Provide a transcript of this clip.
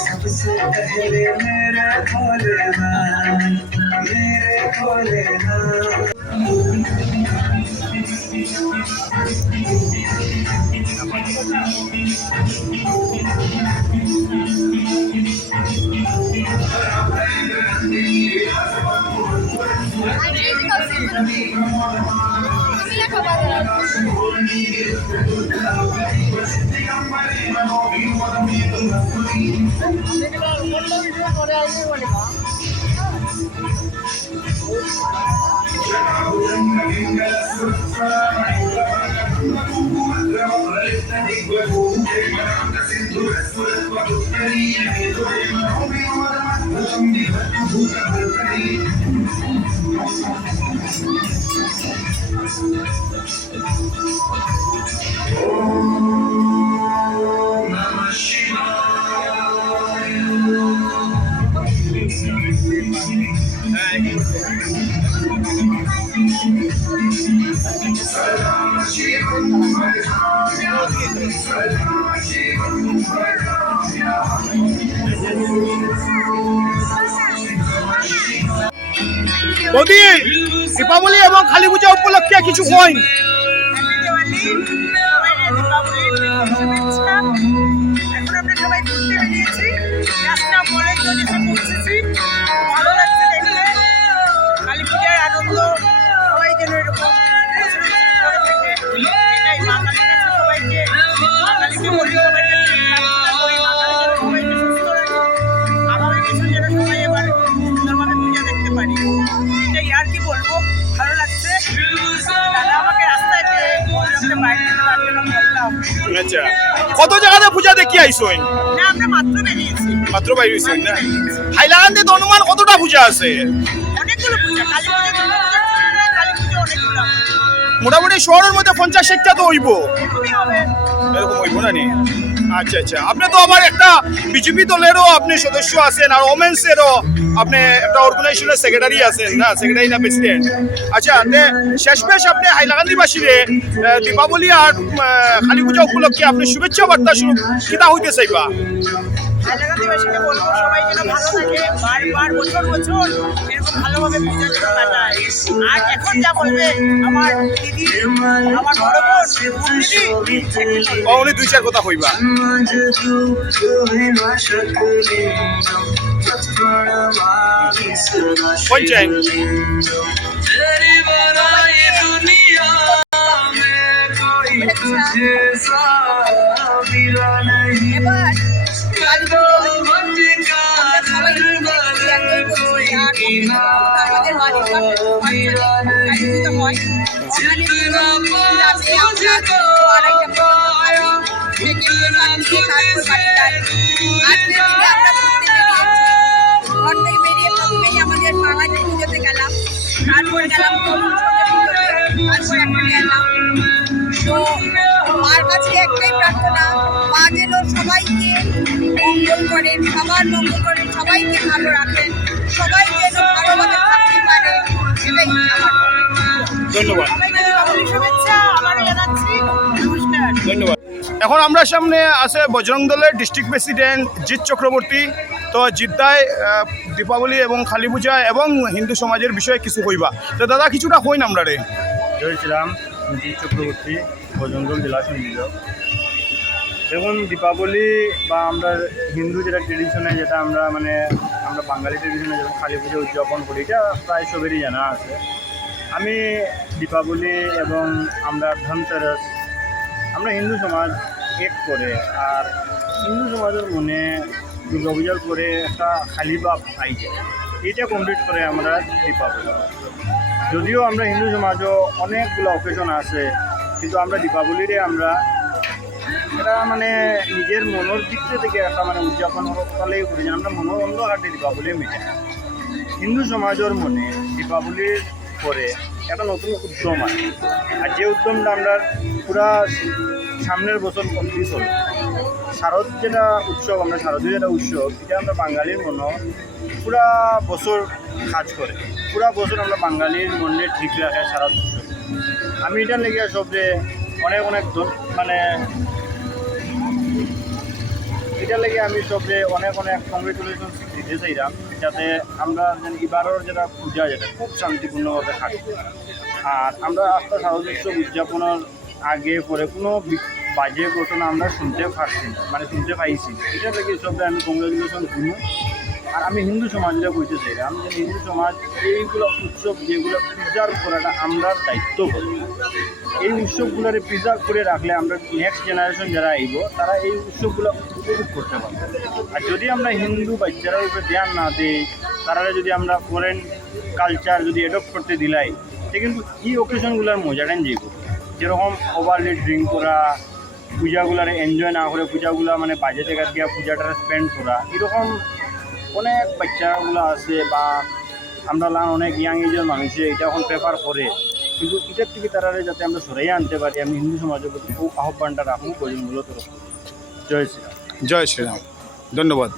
सबसे पहले मेरे भोलेनाथ, मेरे भोलेनाथ। বৌদি, দীপাবলি এবং কালী পূজা উপলক্ষে কিছু কইন। এখন আমরা সবাই ঘুরতে বেরিয়েছি, রাস্তা মলের জন্য এসে পৌঁছেছি। ভালো লাগছে দেখতে, কালী পূজার আনন্দ সবাই যেন এরকম করে থাকে। এটাই মা কালীর কাছে সবাইকে, মা কালীকে বলি সবাইকে মা কালী যেন সবাইকে সুস্থ রাখে, আগামী বছর যেন সবাই এবার সুন্দরভাবে পূজা দেখতে পারি। এটাই আর কি বলবো, ভালো লাগছে। দাদা আমাকে রাস্তায় বললাম বাইরে যেতে পারলাম বললাম। আচ্ছা, কত জায়গাতে পূজা দেখি আইসেন? না, আমরা মাত্র বেরিয়েছি। মাত্র বাইরেছেন না? হাইলাকান্দিতে তো অনুমান কতটা পূজা আছে? অনেকগুলো পূজা, কালী পূজা, দুর্গা পূজা, কালী পূজা অনেকগুলো। মোটামুটি শহরের মধ্যে 50-60টা তো হইব, এরকমই হবে। এরকম হইব না নি? আচ্ছা আচ্ছা, আপনি তো আবার একটা বিজেপি দলেরও আপনি সদস্য আছেন, আর ওমেন্সেরও আপনি একটা অর্গানাইজেশনের সেক্রেটারি আছেন না? সেক্রেটারি না প্রেসিডেন্ট? আচ্ছা, শেষমেশ আপনি হাইলাকান্দিবাসীরে দীপাবলি আর কালী পূজা উপলক্ষে আপনি শুভেচ্ছা বার্তা শুরু কিতা হইতে চাইবা? হাইলাকান্দিবাসীকে বলবো সবাই যেন ভালো থাকে, বারবার বছর বছর এরকম ভালোভাবে পূজা যেন কাটায়। আর এখন যা বলবে আমার দিদি, আমার বড় বোন দিদি, উনি 2-4 কথা কইবা। পঞ্চায়েত আমাদের বাঙালি পুজোতে গেলাম, তারপর গেলাম তো মার কাছে একটাই প্রার্থনা, মা যেন সবাইকে মঙ্গল করেন, সবার মঙ্গল করেন, সবাইকে ভালো রাখেন, সবাই যেন ভালোভাবে থাকতে পারে, এটাই আমার। ধন্যবাদ। সবাইকে দীপাবলির শুভেচ্ছা আবারও জানাচ্ছি। নমস্কার। ধন্যবাদ। এখন আমরা সামনে আছে বজরং দলের ডিস্ট্রিক্ট প্রেসিডেন্ট জিৎ চক্রবর্তী। তো জিদ্দায় দীপাবলি এবং কালী পূজা এবং হিন্দু সমাজের বিষয়ে কিছু কইবা। তো দাদা কিছুটা কইন আমরা রে। জয় শ্রীরাম, জিৎ চক্রবর্তী, বজরং দল জেলা সংযোজক। দেখুন, দীপাবলি বা আমরা হিন্দু যেটা ট্রেডিশনে, যেটা আমরা আমরা বাঙালি ট্রেডিশনে যখন কালী পুজো উদযাপন করি, এটা প্রায় সবেরই জানা আছে। আমি দীপাবলি এবং আমরা ধনতেরাস, আমরা হিন্দু সমাজ এক করে, আর হিন্দু সমাজের মনে দুর্গা পূজার পরে একটা খালি ভাব আই যায়, এইটা কমপ্লিট করে আমরা দীপাবলি। যদিও আমরা হিন্দু সমাজও অনেকগুলো অকেশন আছে, কিন্তু আমরা দীপাবলিরে আমরা এটা নিজের মনের দিক থেকে একটা উদযাপন করলেই করি, আমরা মনোর অন্ধ কাটে দীপাবলি মিটে। হিন্দু সমাজের মনে দীপাবলির পরে একটা নতুন উদ্যম আছে, আর যে উদ্যমটা আমরা পুরা সামনের বছর কমপ্লিট হল, শারদ যেটা উৎসব, আমরা শারদীয় যেটা উৎসব, এটা আমরা বাঙালির মনে পুরা বছর কাজ করে, পুরা বছর আমরা বাঙালির মনে ঠিক রাখে শারদ উৎসব। আমি এটার লেগে সবচেয়ে অনেক অনেক মানে এটার লেগে আমি সবচেয়ে অনেক অনেক কংগ্রেচুলেশন দিতে চাইলাম, যাতে আমরা এবারের যেটা পূজা যেটা খুব শান্তিপূর্ণভাবে থাকবে। আর আমরা আস্থা শারদ উৎসব উদযাপনের আগে পরে কোনো বাজে ঘটনা আমরা শুনতে পারছি না, মানে শুনতে পাইছি। এটার লেগে সবচেয়ে আমি কংগ্রেচুলেশন দিই। আর আমি হিন্দু সমাজটা কইতে চাইলাম যে হিন্দু সমাজ এইগুলো উৎসব যেগুলো প্রিজার্ভ করাটা আমরা দায়িত্ব করি। এই উৎসবগুলোর প্রিজার্ভ করে রাখলে আমরা নেক্সট জেনারেশন যারা আইব তারা এই উৎসবগুলো উপভোগ করতে পারবে। আর যদি আমরা হিন্দু বাচ্চারার উপরে ধ্যান না দিই, তারা যদি আমরা ফরেন কালচার যদি অ্যাডপ্ট করতে দিলাই, সে কিন্তু এই অকেশনগুলোর মজাটাই যাইব। যেরকম ওভারলি ড্রিঙ্ক করা, পূজাগুলারে এনজয় না করে পূজাগুলো মানে বাজে জায়গা দিয়ে পূজাটা স্পেন্ড করা, এরকম অনেক বাচ্চাগুলো আছে বা আমরা অনেক ইয়াং এজের মানুষে এটা এখন প্রেফার করে, কিন্তু এটার থেকে তারা যাতে আমরা সরাইয়া আনতে পারি, আমি হিন্দু সমাজের প্রতি খুব আহ্বানটা রাখবো বজরঙ্গলের তরফ। জয় শ্রীরাম। জয় শ্রীরাম, ধন্যবাদ।